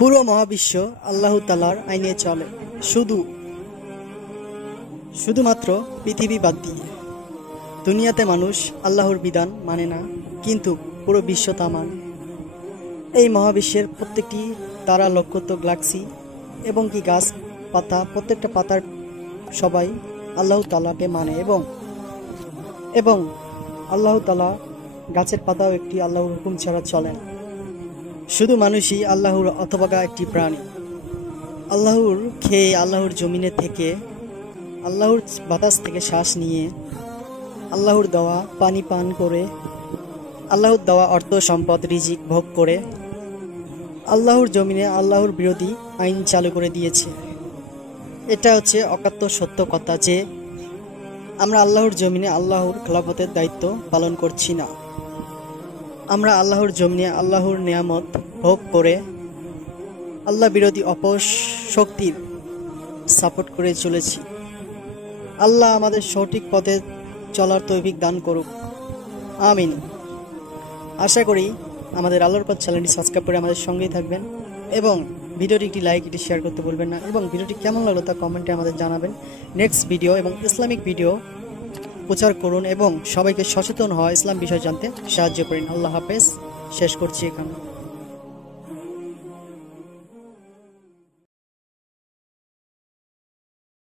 পুরো মহাবিশ্ব আল্লাহ তাআলার আইনে চলে, শুধুমাত্র পৃথিবী বাদ দিয়ে। দুনিয়াতে মানুষ আল্লাহর বিধান মানে না, কিন্তু পুরো বিশ্ব তা মানে। এই মহাবিশ্বের প্রত্যেকটি তারা, নক্ষত্র, গ্যালাক্সি এবং কি গাছ পাতা, প্রত্যেকটা পাতার সবাই আল্লাহ তাআলাকে মানে এবং আল্লাহ তাআলা গাছের পাতাও একটি আল্লাহর হুকুম ছাড়া চলে না। শুধু মানুষই আল্লাহর অথবা একটি প্রাণী। আল্লাহর খেয়ে, আল্লাহর জমিনে থেকে, আল্লাহর বাতাস থেকে শ্বাস নিয়ে, আল্লাহর দেওয়া পানি পান করে, আল্লাহর দেওয়া অর্থ সম্পদ রিজিক ভোগ করে আল্লাহর জমিনে আল্লাহর বিরোধী আইন চালু করে দিয়েছে। এটা হচ্ছে অকাট্য সত্য কথা যে আমরা আল্লাহর জমিনে আল্লাহর খেলাফতের দায়িত্ব পালন করছি না। আমরা আল্লাহর জমিনে আল্লাহর নিয়ামত ভোগ করে আল্লাহ বিরোধী অপশক্তির সাপোর্ট করে চলেছি। আল্লাহ আমাদের সঠিক পথে চলার তৌফিক দান করুক, আমিন। আশা করি আমাদের আল্লাহর পথ চ্যানেলটি সাবস্ক্রাইব করে আমাদের সঙ্গেই থাকবেন এবং ভিডিওটি একটি লাইক, এটি শেয়ার করতে ভুলবেন না এবং ভিডিওটি কেমন লাগলো তা কমেন্টে আমাদের জানাবেন। নেক্সট ভিডিও এবং ইসলামিক ভিডিও প্রচার করুন এবং সবাইকে সচেতন হওয়া, ইসলাম বিষয় জানতে সাহায্য করুন। আল্লাহ হাফেজ। শেষ করছি এখানে।